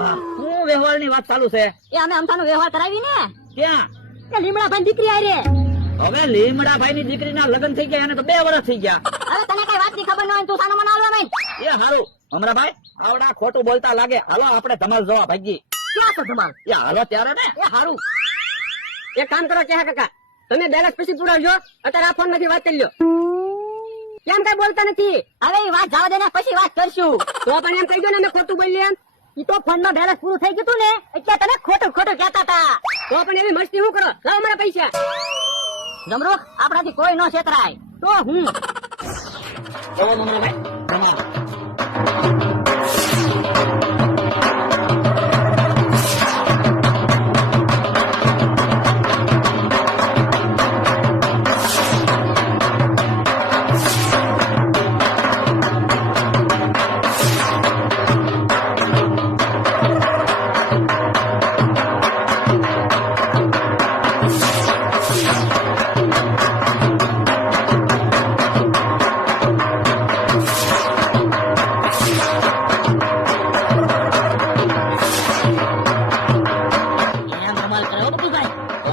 શું વ્યવહાર ની વાત ચાલુ છે? એ અમે અમથાનો વ્યવહાર કરાવી ને ક્યાં? કે લીમડાભાઈ દીકરી આઈ રે. હવે લીમડાભાઈ ની દીકરીના લગ્ન થઈ ગયા, એને તો 2 વર્ષ થઈ ગયા. હવે તને કઈ વાત ની ખબર ન હોય તું સાનો મનો હાલવા માંડ. એ હારું અમરાભાઈ, આવડા ખોટું બોલતા લાગે. હાલો આપણે ધમાલ જોવા ભાગી. ક્યાં છે ધમાલ? એ હાલો ત્યારે ને. એ હારું એક કામ કરો કે કાકા, તમે બેલેન્સ પછી પુરાવજો, અત્યારે આ ફોન માંથી વાત કરી લ્યો. કેમ કઈ બોલતા નથી? હવે એ વાત જવા દે ને, પછી વાત કરશું. તો પણ એમ કહી દો ને અમે ખોટું બોલીએ એમ. ઈ તો ફોન માં બેલેન્સ પૂરું થઈ ગયું ને, એટલે તને ખોટું ખોટું કહેતા હતા. તો પણ એવી મસ્તી શું કરો? લાવો અમારા પૈસા. જમરૂખ, આપણાથી કોઈ ન છેતરાય. તો હું ચલો અમરાભાઈ ધમાલ.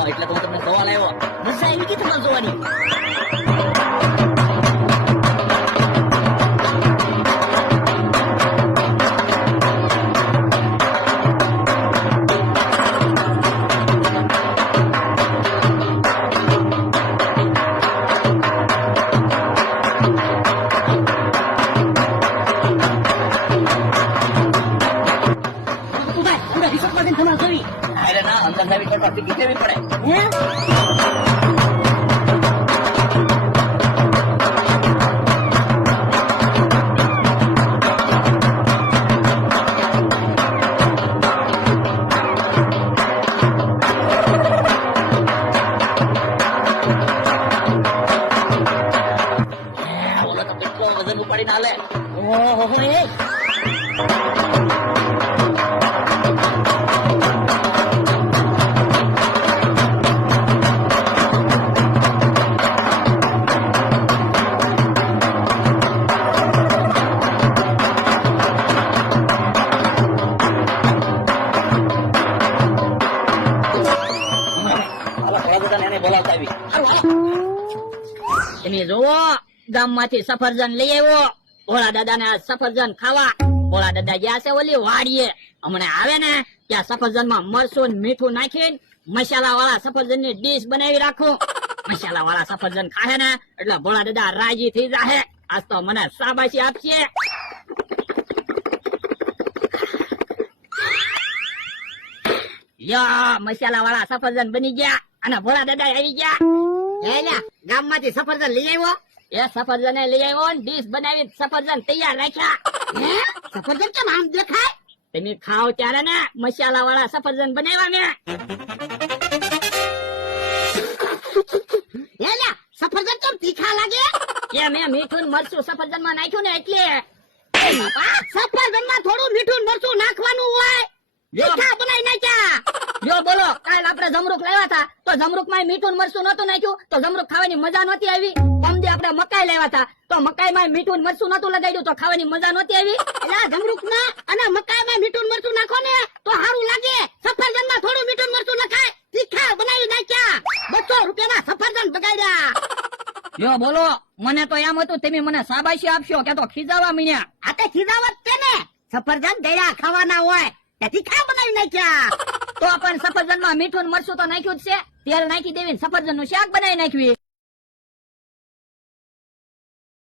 એટલે તો હું તમને સવાલ આવ્યો. મજા આવી ગઈ તમારે જોવાની. અરે ના, અંદર જાવી કરતા ટિકિટ લેવી પડે. ઓલો તો કેટલો વજન ઉપાડીને હાલે. ઓહો એ તમે જોવો, ગામમાંથી સફરજન લઈ આવ્યો. ભોળા દાદા ને સફરજન ખાવા. ભોળા દાદા ગયા છે ઓલી વાડીએ. હમણાં આવે ને ત્યાં સફરજન માં મરચું મીઠું નાખીને મસાલા વાળા સફરજન ની ડીશ બનાવી રાખું. મસાલા વાળા સફરજન ખાહે ને એટલે ભોળા દાદા રાજી થઈ જાહે. આજ તો મને શાબાશી આપશે. યા મસાલા વાળા સફરજન બની ગયા અને ભોળા દાદા આવી ગયા. ગામમાંથી સફરજન લઈ આવ્યો. એ સફરજન લઈ આવ્યો ને ડીશ બનાવી સફરજન તૈયાર રાખ્યા. સફરજન કેમ આમ દેખાય? તમે ખાઓ ત્યારે ને મસાલા વાળા સફરજન બનાવ્યા મેં. સફરજન કેમ તીખા લાગે? કે મેં મીઠું મરચું સફરજન માં નાખ્યું ને એટલે. સફરજન માં થોડું મીઠું મરચું નાખવાનું હોય. મીઠા બનાવી નાખ્યા. જો બોલો, કાલ આપણે જમરૂખ લાવ્યા હતા તો જમરૂખ માં મીઠું મરચું નતું નાખ્યું તો જમરૂખ ખાવાની મજા નતી આવી. પમદી આપણે મકાઈ લાવ્યા હતા તો મકાઈ માં મીઠું મરચું નતું લગાડ્યું તો ખાવાની મજા નતી આવી. એટલે જમરૂખ માં અને મકાઈ માં મીઠું મરચું નાખો ને તો સારું લાગે. સફરજન માં થોડું મીઠું મરચું નખાય. તીખા બનાવી નાખ્યા. 200 રૂપિયાના સફરજન બગાડ્યા. જો બોલો, મને તો એમ હતું તમે મને શાબાશી આપશો કે તો ખીજાવા મીણ્યા. આ તે ખીજાવત છે ને, સફરજન દયા ખાવાના હોય તીખા બનાવી નાખ્યા. તો પણ સફરજન માં મીઠું મરચું તો નાખ્યું જ છે. તેલ નાખી દેવી સફરજન નું શાક બનાવી નાખ્યું.